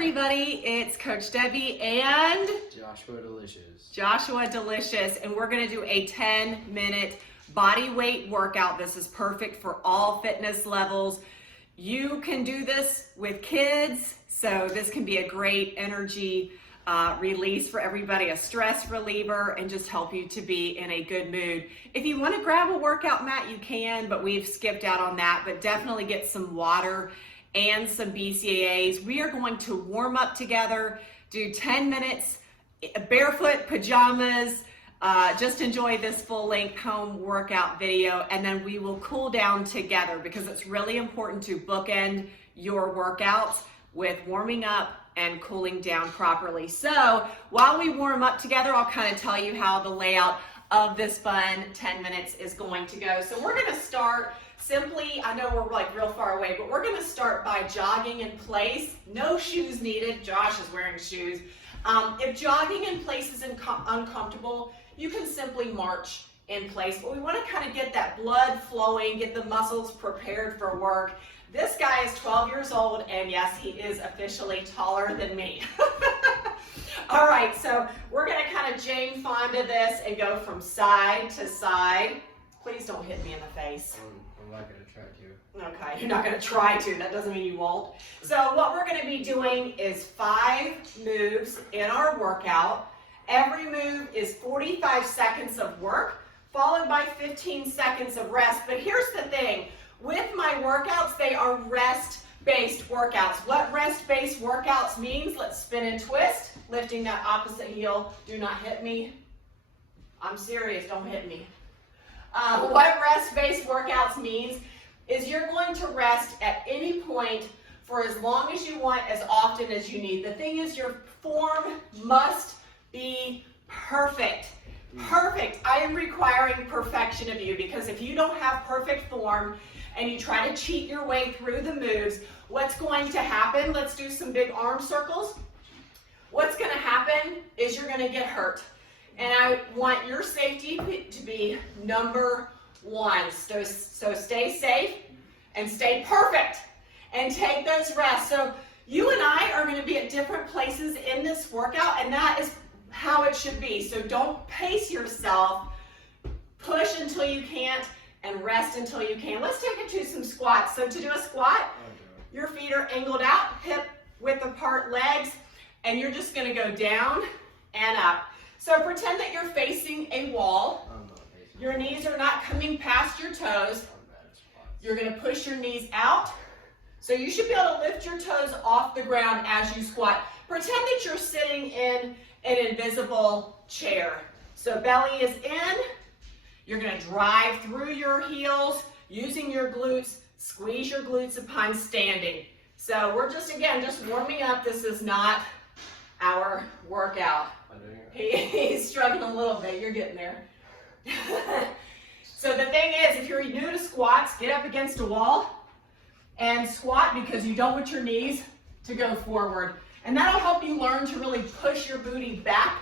everybody, it's Coach Debbie and Joshua Delicious, and we're going to do a 10-minute body weight workout. This is perfect for all fitness levels. You can do this with kids, so this can be a great energy release for everybody, a stress reliever, and just help you to be in a good mood. If you want to grab a workout mat, you can, but we've skipped out on that. But definitely get some water and some BCAAs. We are going to warm up together, do 10 minutes, barefoot, pajamas, just enjoy this full-length home workout video, and then we will cool down together because it's really important to bookend your workouts with warming up and cooling down properly. So while we warm up together, I'll kind of tell you how the layout of this fun 10 minutes is going to go. So we're going to start simply, I know we're like real far away, but we're going to start by jogging in place. No shoes needed. Josh is wearing shoes. If jogging in place is uncomfortable, you can simply march in place, but we want to kind of get that blood flowing, get the muscles prepared for work. This guy is 12 years old, and yes, he is officially taller than me. All right, so we're going to kind of Jane Fonda this and go from side to side. Please don't hit me in the face. I'm not going to try to. Okay, you're not going to try to. That doesn't mean you won't. So what we're going to be doing is 5 moves in our workout. Every move is 45 seconds of work, followed by 15 seconds of rest. But here's the thing. With my workouts, they are rest-based workouts. What rest-based workouts means, let's spin and twist, lifting that opposite heel. Do not hit me. I'm serious, don't hit me. What rest-based workouts means is you're going to rest at any point for as long as you want, as often as you need. The thing is, your form must be perfect. Perfect. I am requiring perfection of you, because if you don't have perfect form and you try to cheat your way through the moves, what's going to happen? Let's do some big arm circles. What's going to happen is you're going to get hurt. And I want your safety to be number one. So stay safe and stay perfect and take those rests. So you and I are going to be at different places in this workout, and that is how it should be. So don't pace yourself. Push until you can't and rest until you can. Let's take it to some squats. So to do a squat, your feet are angled out, hip width apart, legs, and you're just going to go down and up. So pretend that you're facing a wall. Your knees are not coming past your toes. You're going to push your knees out. So you should be able to lift your toes off the ground as you squat. Pretend that you're sitting in an invisible chair. So belly is in. You're going to drive through your heels using your glutes. Squeeze your glutes upon standing. So we're just warming up. This is not our workout. He's struggling a little bit. You're getting there. So the thing is, if you're new to squats, get up against a wall and squat, because you don't want your knees to go forward. And that'll help you learn to really push your booty back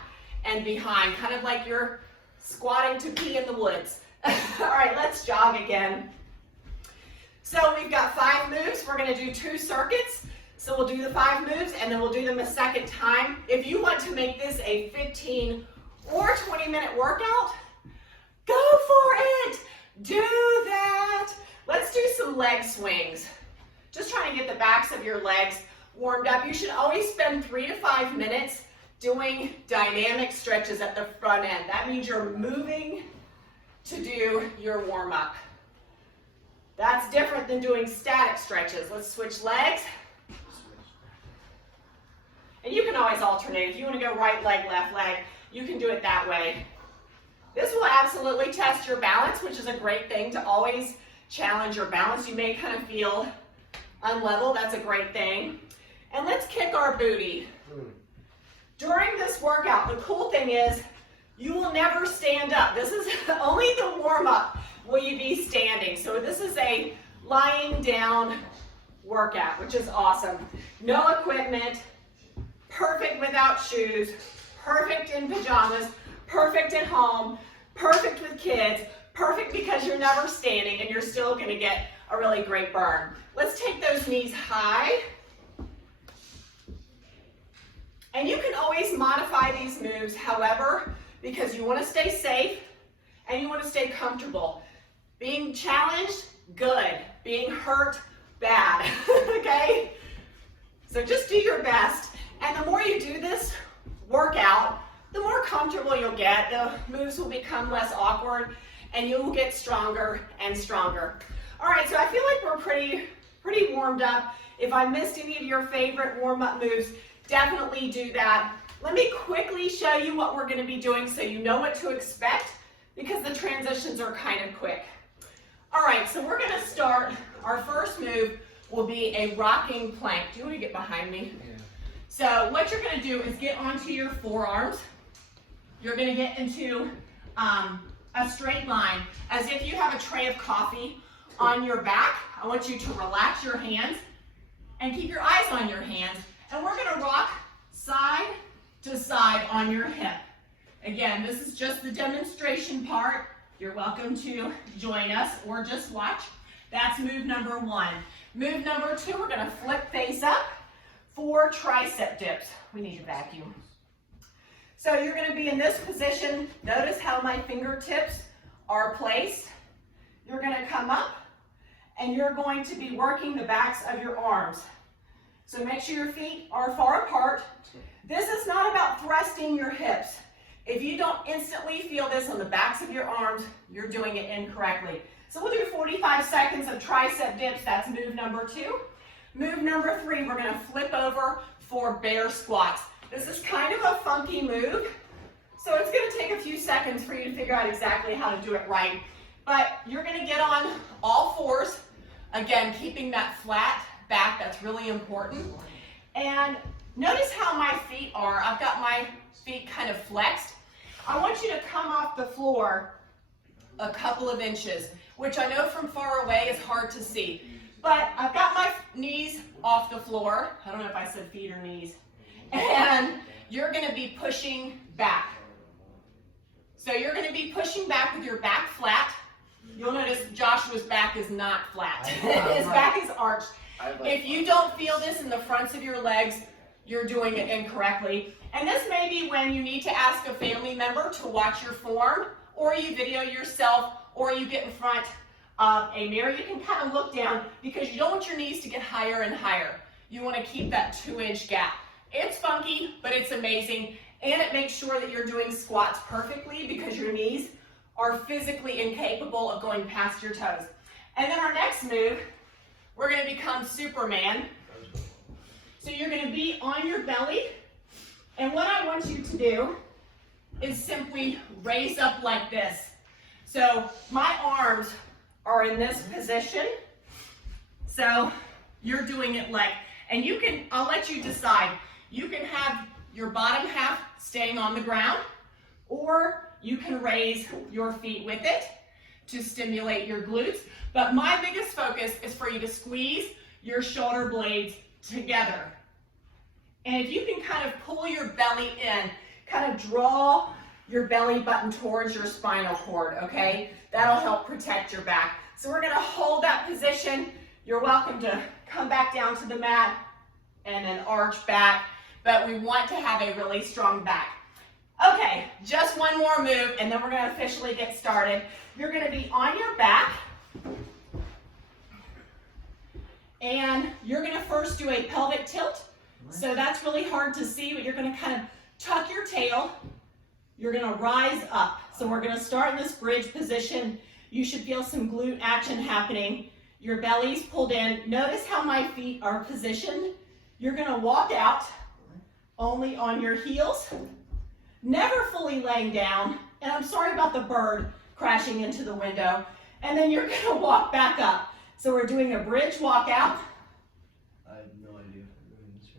and behind, kind of like you're squatting to pee in the woods. All right, let's jog again. So we've got 5 moves. We're going to do 2 circuits. So we'll do the 5 moves, and then we'll do them a second time. If you want to make this a 15 or 20-minute workout, go for it. Do that. Let's do some leg swings. Just trying to get the backs of your legs warmed up. You should always spend 3 to 5 minutes doing dynamic stretches at the front end. That means you're moving to do your warm-up. That's different than doing static stretches. Let's switch legs. And you can always alternate. If you want to go right leg, left leg, you can do it that way. This will absolutely test your balance, which is a great thing, to always challenge your balance. You may kind of feel unlevel. That's a great thing. And let's kick our booty. During this workout, the cool thing is you will never stand up. This is only the warm-up will you be standing. So this is a lying down workout, which is awesome. No equipment, perfect without shoes, perfect in pajamas, perfect at home, perfect with kids, perfect because you're never standing and you're still going to get a really great burn. Let's take those knees high And you can always modify these moves, however, because you want to stay safe and you want to stay comfortable. Being challenged, good. Being hurt, bad, okay? So just do your best. And the more you do this workout, the more comfortable you'll get. The moves will become less awkward and you will get stronger and stronger. All right, so I feel like we're pretty warmed up. If I missed any of your favorite warm-up moves, definitely do that. Let me quickly show you what we're going to be doing so you know what to expect, because the transitions are kind of quick. All right, so we're going to start. Our first move will be a rocking plank. Do you want to get behind me? Yeah. So what you're going to do is get onto your forearms. You're going to get into a straight line, as if you have a tray of coffee on your back. I want you to relax your hands and keep your eyes on your hands. And we're going to rock side to side on your hip. Again, this is just the demonstration part. You're welcome to join us or just watch. That's move number one. Move number two, we're going to flip face up for tricep dips. We need a vacuum. So you're going to be in this position. Notice how my fingertips are placed. You're going to come up and you're going to be working the backs of your arms. So make sure your feet are far apart. This is not about thrusting your hips. If you don't instantly feel this on the backs of your arms, you're doing it incorrectly. So we'll do 45 seconds of tricep dips. That's move number two. Move number three, we're going to flip over for bear squats. This is kind of a funky move, so it's going to take a few seconds for you to figure out exactly how to do it right. But you're going to get on all fours, again, keeping that flat back. That's really important. And notice how my feet are. I've got my feet kind of flexed. I want you to come off the floor a couple of inches, which I know from far away is hard to see. But I've got my knees off the floor. I don't know if I said feet or knees. And you're going to be pushing back. So you're going to be pushing back with your back flat. You'll notice Joshua's back is not flat. His back is arched. If you don't feel this in the fronts of your legs, you're doing it incorrectly. And this may be when you need to ask a family member to watch your form, or you video yourself, or you get in front of a mirror. You can kind of look down because you don't want your knees to get higher and higher. You want to keep that 2-inch gap. It's funky, but it's amazing. And it makes sure that you're doing squats perfectly because your knees are physically incapable of going past your toes. And then our next move, we're going to become Superman. So you're going to be on your belly. And what I want you to do is simply raise up like this. So my arms are in this position. So you're doing it like, and you can, I'll let you decide. You can have your bottom half staying on the ground, or you can raise your feet with it to stimulate your glutes. But my biggest focus is for you to squeeze your shoulder blades together. And if you can kind of pull your belly in, kind of draw your belly button towards your spinal cord, okay? That'll help protect your back. So we're gonna hold that position. You're welcome to come back down to the mat and then arch back, but we want to have a really strong back. Okay, just one more move and then we're gonna officially get started. You're gonna be on your back and you're gonna first do a pelvic tilt. So that's really hard to see, but you're gonna kind of tuck your tail. You're gonna rise up. So we're gonna start in this bridge position. You should feel some glute action happening. Your belly's pulled in. Notice how my feet are positioned. You're gonna walk out only on your heels, never fully laying down. And I'm sorry about the bird crashing into the window. And then you're gonna walk back up. So we're doing a bridge walk out. I have no idea if I'm doing this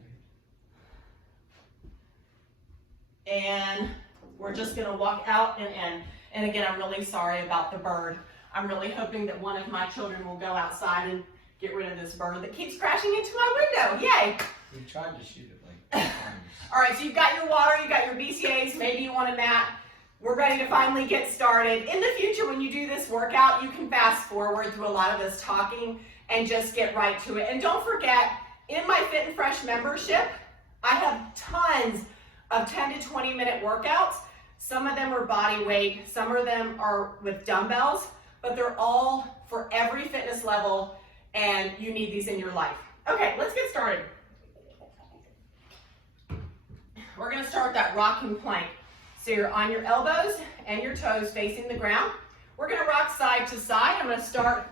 right. And we're just gonna walk out and in. And again, I'm really sorry about the bird. I'm really hoping that one of my children will go outside and get rid of this bird that keeps crashing into my window. Yay! We tried to shoot it like 3 times. All right, so you've got your water, you've got your BCAAs, maybe you want a mat. We're ready to finally get started. In the future, when you do this workout, you can fast forward through a lot of this talking and just get right to it. And don't forget, in my Fit and Fresh membership, I have tons of 10 to 20 minute workouts. Some of them are body weight, some of them are with dumbbells, but they're all for every fitness level, and you need these in your life. Okay, let's get started. We're gonna start that rocking plank. So you're on your elbows and your toes facing the ground. We're gonna rock side to side. I'm gonna start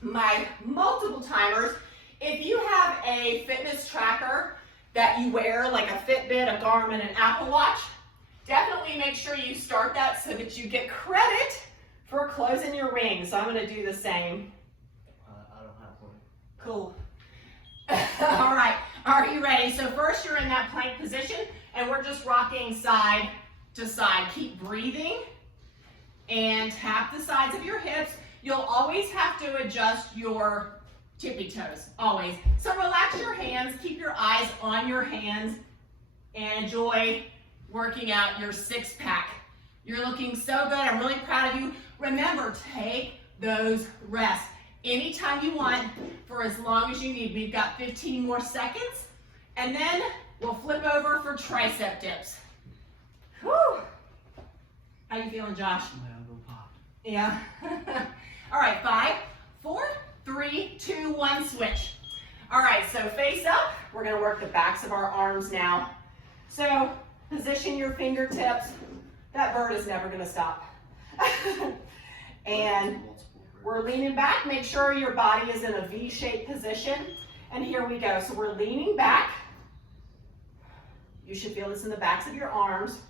my multiple timers. If you have a fitness tracker that you wear, like a Fitbit, a Garmin, an Apple Watch, definitely make sure you start that so that you get credit for closing your ring. So I'm gonna do the same. I don't have one. Cool. All right, are you ready? So first you're in that plank position and we're just rocking side to side. Keep breathing and tap the sides of your hips. You'll always have to adjust your tippy toes, always. So relax your hands, keep your eyes on your hands, and enjoy working out your six pack. You're looking so good, I'm really proud of you. Remember, take those rests anytime you want for as long as you need. We've got 15 more seconds, and then we'll flip over for tricep dips. Whew. How you feeling, Josh? My elbow popped. Yeah. All right, 5, 4, 3, 2, 1, switch. All right, so face up. We're gonna work the backs of our arms now. So position your fingertips. That bird is never gonna stop. And we're leaning back. Make sure your body is in a V-shaped position. And here we go. So we're leaning back. You should feel this in the backs of your arms.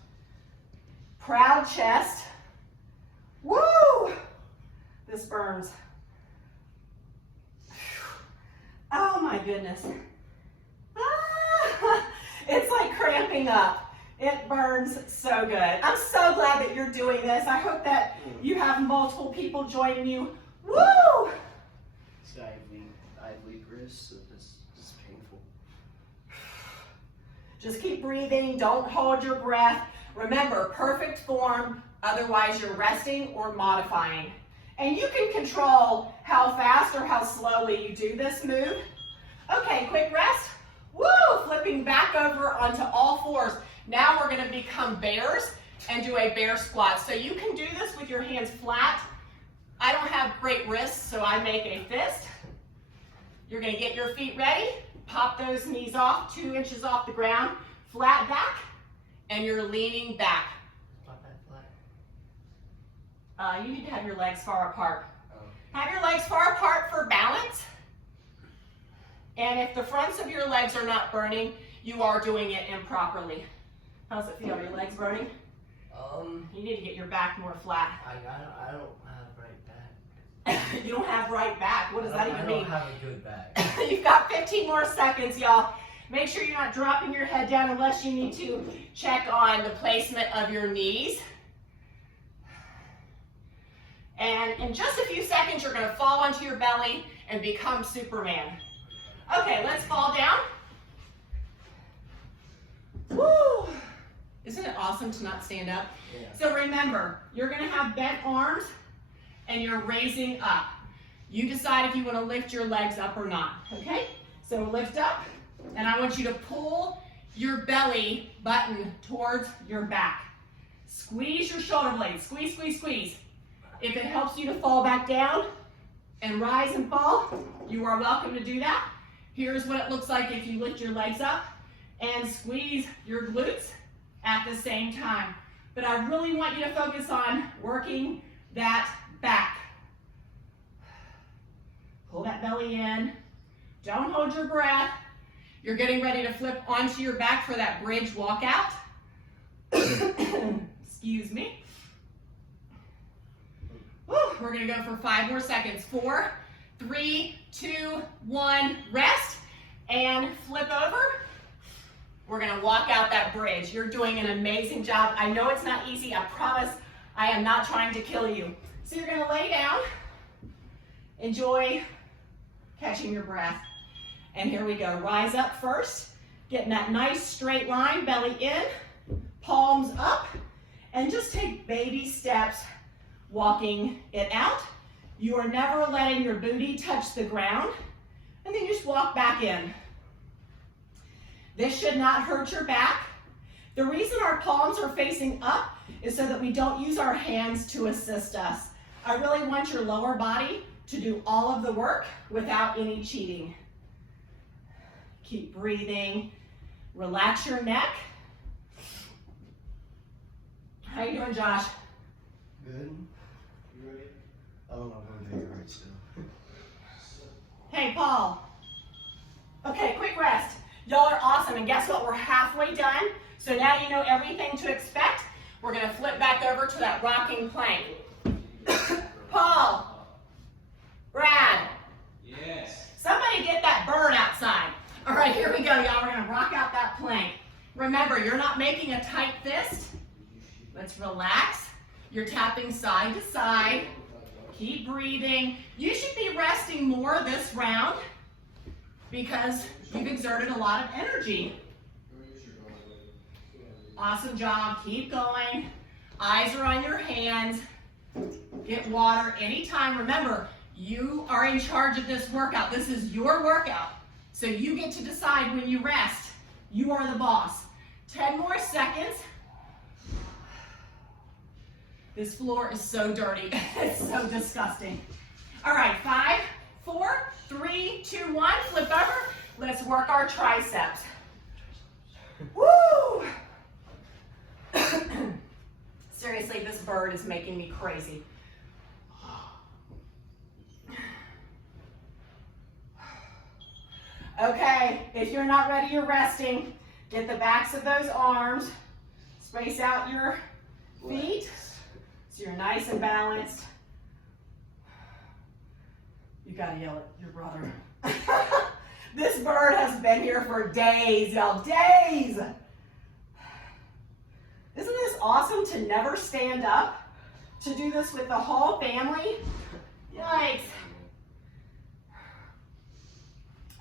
Proud chest. Woo! This burns. Oh my goodness. Ah, it's like cramping up. It burns so good. I'm so glad that you're doing this. I hope that you have multiple people joining you. Woo! So I have weak wrists, so this is painful. Just keep breathing. Don't hold your breath. Remember, perfect form. Otherwise, you're resting or modifying. And you can control how fast or how slowly you do this move. Okay, quick rest. Woo! Flipping back over onto all fours. Now we're gonna become bears and do a bear squat. So you can do this with your hands flat. I don't have great wrists, so I make a fist. You're gonna get your feet ready. Pop those knees off, 2 inches off the ground. Flat back, and you're leaning back. Not that flat. You need to have your legs far apart. Oh. Have your legs far apart for balance. And if the fronts of your legs are not burning, you are doing it improperly. How's it feel? Are your legs burning? You need to get your back more flat. I don't have right back. You don't have right back. What does that even mean? I don't have a good back. You've got 15 more seconds, y'all. Make sure you're not dropping your head down unless you need to check on the placement of your knees. And in just a few seconds, you're gonna fall onto your belly and become Superman. Okay, let's fall down. Woo! Isn't it awesome to not stand up? Yeah. So remember, you're gonna have bent arms and you're raising up. You decide if you wanna lift your legs up or not, okay? So lift up, and I want you to pull your belly button towards your back. Squeeze your shoulder blades, squeeze, squeeze, squeeze. If it helps you to fall back down and rise and fall, you are welcome to do that. Here's what it looks like if you lift your legs up and squeeze your glutes at the same time. But I really want you to focus on working that back. Pull that belly in. Don't hold your breath. You're getting ready to flip onto your back for that bridge walkout. Excuse me. Woo, we're gonna go for 5 more seconds. 4, 3, 2, 1, rest, and flip over. We're gonna walk out that bridge. You're doing an amazing job. I know it's not easy, I promise I am not trying to kill you. So you're gonna lay down, enjoy catching your breath. And here we go, rise up first, getting that nice straight line, belly in, palms up, and just take baby steps, walking it out. You are never letting your booty touch the ground, and then you just walk back in. This should not hurt your back. The reason our palms are facing up is so that we don't use our hands to assist us. I really want your lower body to do all of the work without any cheating. Keep breathing. Relax your neck. How you doing, Josh? Good. You ready? I don't know if I'm doing it right still. Hey, Paul. Okay, quick rest. Y'all are awesome, and guess what? We're halfway done, so now you know everything to expect. We're gonna flip back over to that rocking plank. Paul. Brad. Yes. Somebody get that bird outside. All right, here we go, y'all. We're gonna rock out that plank. Remember, you're not making a tight fist. Let's relax. You're tapping side to side. Keep breathing. You should be resting more this round because you've exerted a lot of energy. Awesome job. Keep going. Eyes are on your hands. Get water anytime. Remember, you are in charge of this workout. This is your workout. So you get to decide when you rest. You are the boss. 10 more seconds. This floor is so dirty. It's so disgusting. All right, 5, 4, 3, 2, 1. Flip over. Let's work our triceps. Woo! Seriously, this bird is making me crazy. Okay, if you're not ready, you're resting. Get the backs of those arms. Space out your feet so you're nice and balanced. You gotta yell at your brother. This bird has been here for days, y'all, days. Isn't this awesome to never stand up? To do this with the whole family? Yikes.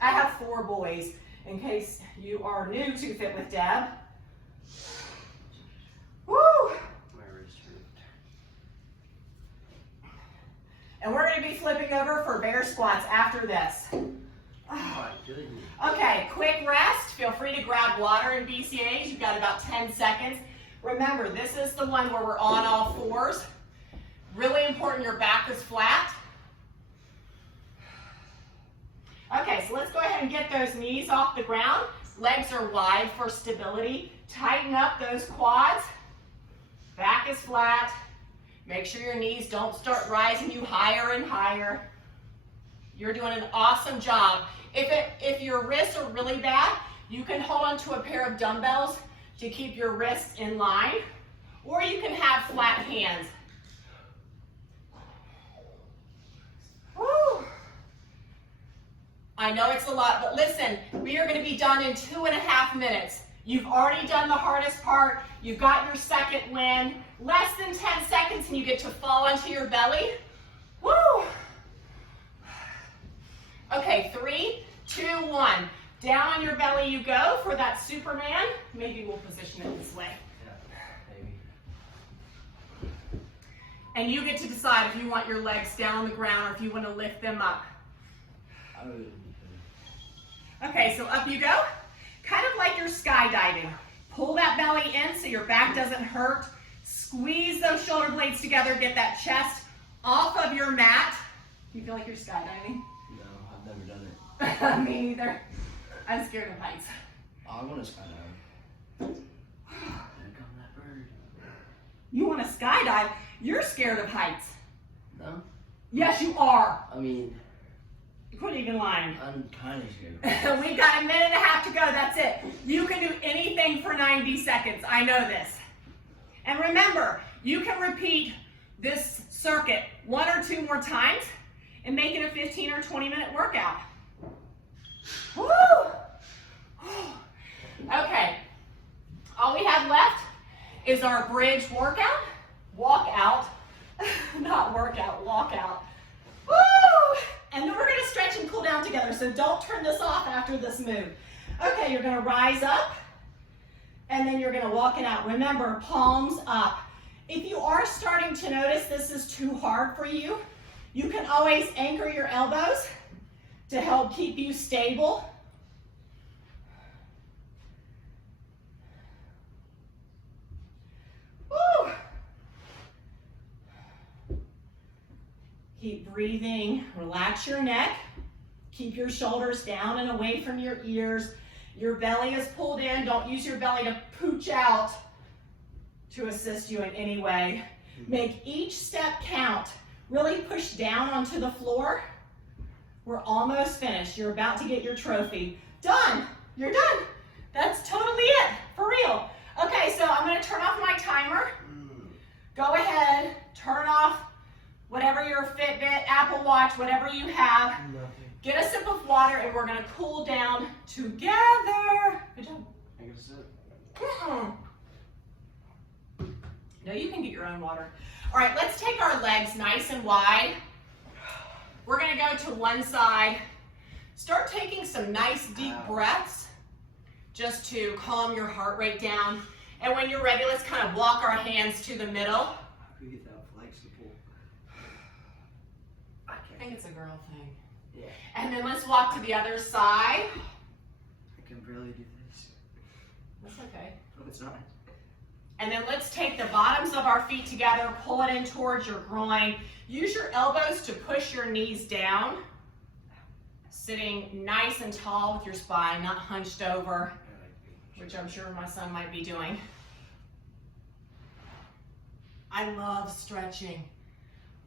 I have 4 boys, in case you are new to Fit with Deb. Woo! My wrist hurt. And we're going to be flipping over for bear squats after this. Oh my goodness. Okay, quick rest. Feel free to grab water and BCAAs. You've got about 10 seconds. Remember, this is the one where we're on all fours. Really important your back is flat. Okay, so let's go ahead and get those knees off the ground. Legs are wide for stability. Tighten up those quads. Back is flat. Make sure your knees don't start rising you higher and higher. You're doing an awesome job. If your wrists are really bad, you can hold on to a pair of dumbbells to keep your wrists in line, or you can have flat hands. Woo! I know it's a lot, but listen, we are going to be done in 2.5 minutes. You've already done the hardest part. You've got your second win. Less than 10 seconds and you get to fall onto your belly. Woo! Okay, 3, 2, 1. Down on your belly you go for that Superman. Maybe we'll position it this way. Yeah, maybe. And you get to decide if you want your legs down on the ground or if you want to lift them up. I would. Okay, so up you go. Kind of like you're skydiving. Pull that belly in so your back doesn't hurt. Squeeze those shoulder blades together. Get that chest off of your mat. You feel like you're skydiving? No, I've never done it. Me neither. I'm scared of heights. Oh, I want to skydive. Here come that bird. You want to skydive? You're scared of heights. No? Yes, you are. I mean, Quit even lying. I'm kind of scared. We got 1.5 minutes to go. That's it. You can do anything for 90 seconds. I know this. And remember, you can repeat this circuit 1 or 2 more times and make it a 15 or 20-minute workout. Woo! Okay. All we have left is our bridge workout. Walk out. Not workout, walk out. Woo! And then we're going to stretch and cool down together, so don't turn this off after this move. Okay, you're going to rise up, and then you're going to walk it out. Remember, palms up. If you are starting to notice this is too hard for you, you can always anchor your elbows to help keep you stable. Keep breathing, relax your neck. Keep your shoulders down and away from your ears. Your belly is pulled in. Don't use your belly to pooch out to assist you in any way. Make each step count. Really push down onto the floor. We're almost finished. You're about to get your trophy. Done. You're done. That's totally it, for real. Okay, so I'm going to turn off my timer. Go ahead, turn off whatever your Fitbit, Apple Watch, whatever you have. Nothing. Get a sip of water and we're going to cool down together. Good job. I get a sip. No, you can get your own water. All right, let's take our legs nice and wide. We're going to go to one side. Start taking some nice deep breaths just to calm your heart rate down. And when you're ready, let's kind of walk our hands to the middle. How do you get that flexible? I think it's a girl thing. Yeah. And then let's walk to the other side. I can barely do this. That's okay. No, it's not. And then let's take the bottoms of our feet together, pull it in towards your groin. Use your elbows to push your knees down. Sitting nice and tall with your spine, not hunched over, which I'm sure my son might be doing. I love stretching.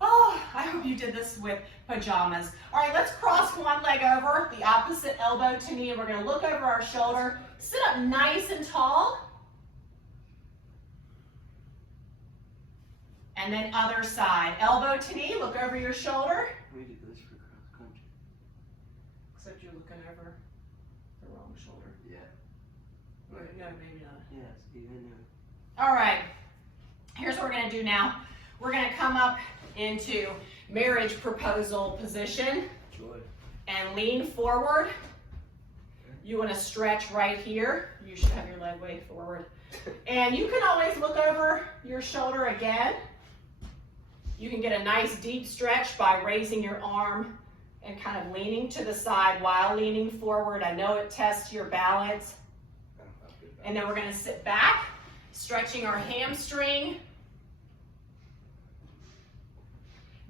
Oh, I hope you did this with pajamas. All right, let's cross one leg over, the opposite elbow to knee, and we're gonna look over our shoulder. Sit up nice and tall. And then other side, elbow to knee, look over your shoulder. We do this for cross country. Except you're looking over the wrong shoulder. Yeah. Or, no, maybe not. Yeah, see, I know. All right, here's what we're gonna do now. We're gonna come up into marriage proposal position Joy. and lean forward. You wanna stretch right here. You should have your leg way forward. And you can always look over your shoulder again. You can get a nice deep stretch by raising your arm and kind of leaning to the side while leaning forward. I know it tests your balance. And then we're gonna sit back, stretching our hamstring.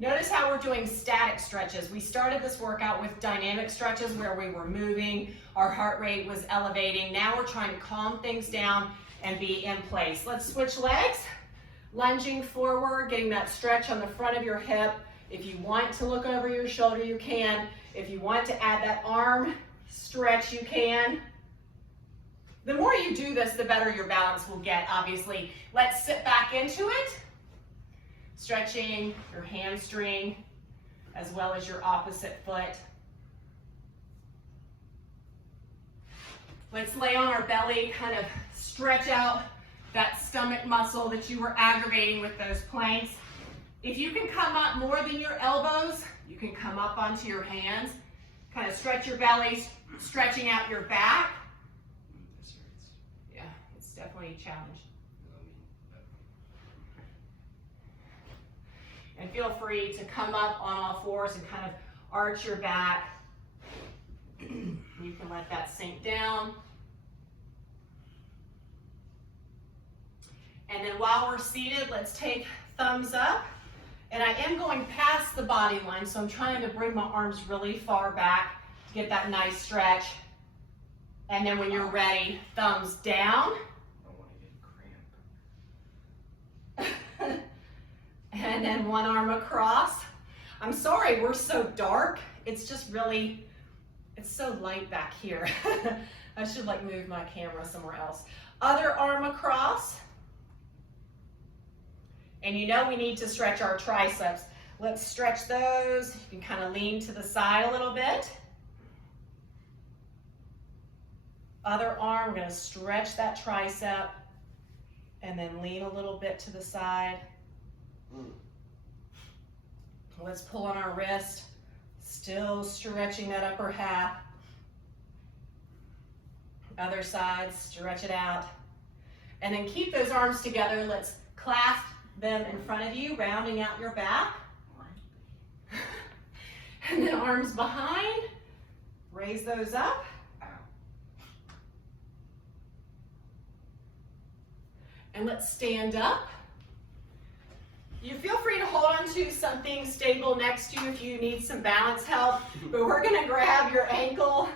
Notice how we're doing static stretches. We started this workout with dynamic stretches where we were moving, our heart rate was elevating. Now we're trying to calm things down and be in place. Let's switch legs. Lunging forward, getting that stretch on the front of your hip. If you want to look over your shoulder, you can. If you want to add that arm stretch, you can. The more you do this, the better your balance will get, obviously. Let's sit back into it. Stretching your hamstring as well as your opposite foot. Let's lay on our belly, kind of stretch out that stomach muscle that you were aggravating with those planks. If you can come up more than your elbows, you can come up onto your hands. Kind of stretch your belly, stretching out your back. This hurts. Yeah, it's definitely a challenge. And feel free to come up on all fours and kind of arch your back. You can let that sink down. And then while we're seated, let's take thumbs up. And I am going past the body line, so I'm trying to bring my arms really far back to get that nice stretch. And then when you're ready, thumbs down. I want to get cramp. And then one arm across. I'm sorry, we're so dark. It's just really, it's so light back here. I should like move my camera somewhere else. Other arm across. And you know we need to stretch our triceps. Let's stretch those. You can kind of lean to the side a little bit. Other arm, we're gonna stretch that tricep and then lean a little bit to the side. Let's pull on our wrist, still stretching that upper half. Other side, stretch it out. And then keep those arms together. Let's clasp them in front of you, rounding out your back. And then arms behind, raise those up. And let's stand up. You feel free to hold on to something stable next to you if you need some balance help. But we're gonna grab your ankle.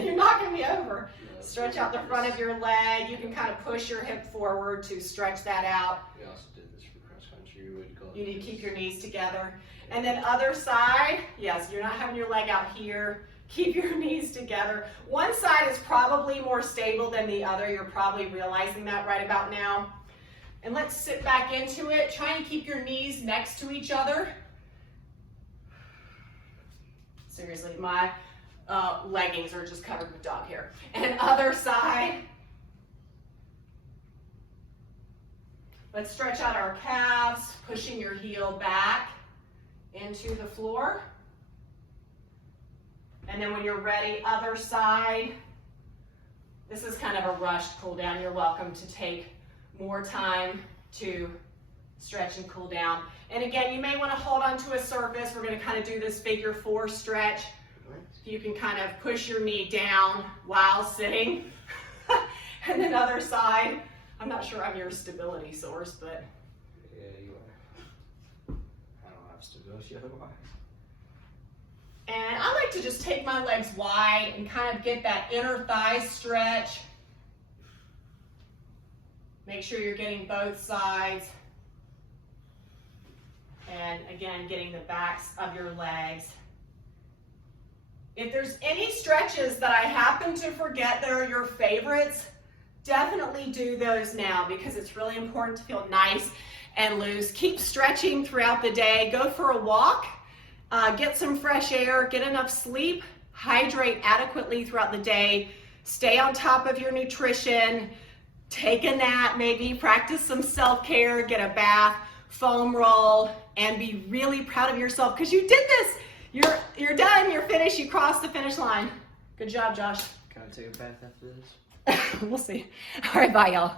You're knocking me over. Stretch out the front of your leg. You can kind of push your hip forward to stretch that out. We also did this for cross country. You need to keep your knees together. And then other side, yes, you're not having your leg out here. Keep your knees together. One side is probably more stable than the other. You're probably realizing that right about now. And let's sit back into it. Try and keep your knees next to each other. Seriously, my leggings are just covered with dog hair. And other side. Let's stretch out our calves, pushing your heel back into the floor. And then when you're ready, other side. This is kind of a rushed cool down. You're welcome to take more time to stretch and cool down. And again, you may want to hold onto a surface. We're going to kind of do this figure 4 stretch. You can kind of push your knee down while sitting. And then other side. I'm not sure I'm your stability source, but. Yeah, you are. I don't have stability otherwise. And I like to just take my legs wide and kind of get that inner thigh stretch. Make sure you're getting both sides. And again, getting the backs of your legs. If there's any stretches that I happen to forget that are your favorites, definitely do those now because it's really important to feel nice and loose. Keep stretching throughout the day. Go for a walk. Get some fresh air, get enough sleep, hydrate adequately throughout the day, stay on top of your nutrition, take a nap maybe, practice some self-care, get a bath, foam roll, and be really proud of yourself because you did this. You're done, you're finished, you crossed the finish line. Good job, Josh. Can I take a bath after this? We'll see. All right, bye, y'all.